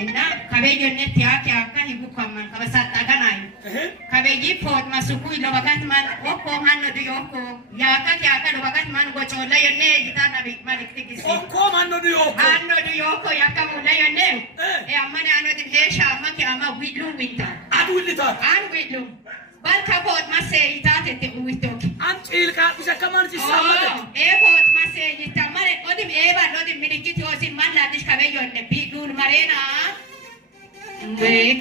እና ከበየነት ያካ ይቡካማን ከበሳጣ ገናይ ከበይ ፖት ማሱኩ ለባጋት ማን ኦኮ ማን ነው ዲዮኮ ያካ ለባጋት ማን ጎጮላ የኔ ይታና ቢት ማለት ትግሲ ኦኮ ማን ነው ዲዮኮ ያካ ሙላ የኔ ያማኔ አኖድ ሄሻ ማኪ አማ ዊሉ ዊንታ አን ዊሉ ባልካ ፖት ማሴ ይታተ ተውይቶክ አንቺል ካ ቢሸከማን ሲሳማለ ፖት ማሴ ይታማለ ኦዲም ኤባ ሎዲም ሚሊኪት ዮሲን ማን ላድሽ ከበየነ ቢዱል ማሬና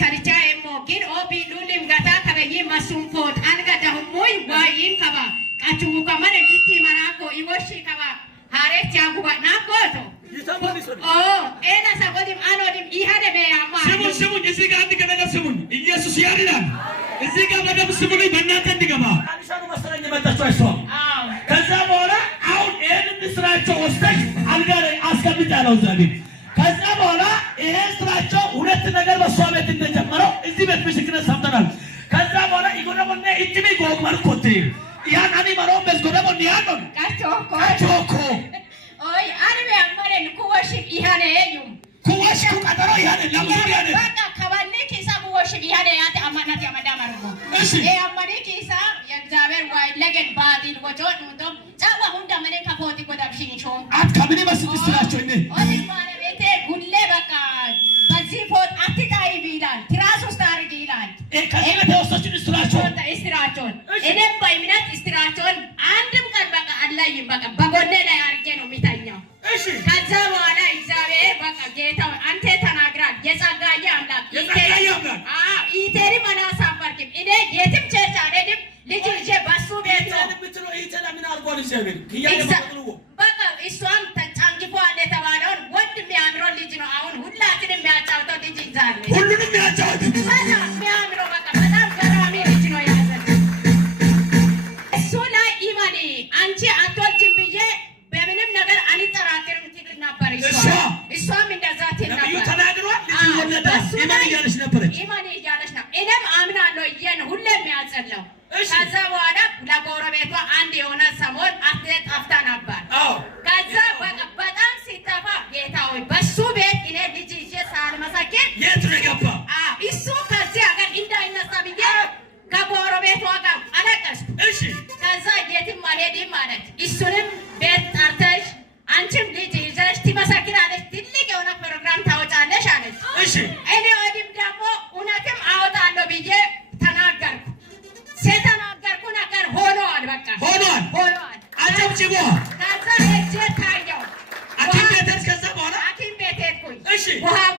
ከሪቻ ኤሞኪን ኦቢ ሉሊም ጋታ ከበይ ማሱም ፖት አንጋ ዳሁሞይ ዋይን ከባ ቃቹ ከማለ ዲቲ ማራኮ ይወሺ ከባ ሃሬት ያጉባ ናቆቶ ኤና ሰጎዲም አኖዲም ይሃደ በያማ ስሙን እዚህ ጋር አንድ ገነገ ስሙን ኢየሱስ ያድናል እዚህ ጋር በደም ስሙን በእናንተ እንዲገባ አልሻኑ መሰለኝ መጣችሁ አይሷም ከዛ በኋላ አሁን ይሄንን ስራቸው ወስደሽ አልጋ ላይ አስቀምጫለሁ ዛሬ ከዛ በኋላ ይሄ ስራቸው ሁለት ነገር በሷ ቤት እንደጀመረው እዚህ ቤት ምስክርነት ሰምተናል ከዛ በኋላ ይጎደሞነ እጅሚ ጎግመር ኮቴ ያን አኒ ማሮም በዝጎደሞነ ያኖን ካቾኮ ኦይ አርቤ አማረን ኩወሽ ይሃኔ ዩም ኩወሽ ቀጠሮ ይሃኔ ለምን ያኔ በቃ ከባለ ኪሳ ኩወሽ ይሃኔ ያተ አማናት ያመዳማ ነው እሺ አማኔ ኪሳ የእግዚአብሔር ዋይ ለገን ባዲል ጎጆት ነው ጫዋ ሁንዳ መኔ ካፖቲ ጎዳብሽኝ ሾም አትከብኒ መስጥስ ስላቸው እኔ ኦይ ባለቤቴ ጉሌ በቃ በዚህ ፎት አትታይ ቢላል ትራስ ውስጥ አርግ ይላል ከዚህ ተወሰችን ስላቸው እኔም በእምነት ስትራቸውን አንድም ቀን በቃ አላይም በቃ በጎኔ ላይ አርጌ ነው የሚተኛው እሺ ከዛ በኋላ እግዚአብሔር በቃ ጌታው አንተ ተናግራል የጸጋዬ አምላክ ኢቴሪ ማናሳፈርክም እኔ የትም ቸርች አልሄድም ልጅ ልጄ በሱ ቤት ነው ብትለው ኢቴላ ምን አርጓል እግዚአብሔር ከያየው በቃ እሷም ተጫንግፏል የተባለውን ወንድም ያምረው ልጅ ነው አሁን ሁላችንም ያጫውተው ልጅ ይዛል ሁሉንም ያጫውተው የሚያምረው በቃ በጣም ገራሚ ልጅ ነው ያዘው እሱ ላይ ኢማኒ አንቺ አትወልጂም ብዬ በምንም ነገር አንጠራጠርም ትል ነበር እሷም እንደዛ ትል ነበር ነብዩ ተናግሯል ልጅ ወለደ ኢማኒ ያለሽ ነበር እኔም አምናለሁ እየን ሁሌም ያጸለው ከዛ በኋላ ለጎረቤቷ አንድ የሆነ ሰሞን አትጠፍታ ነበር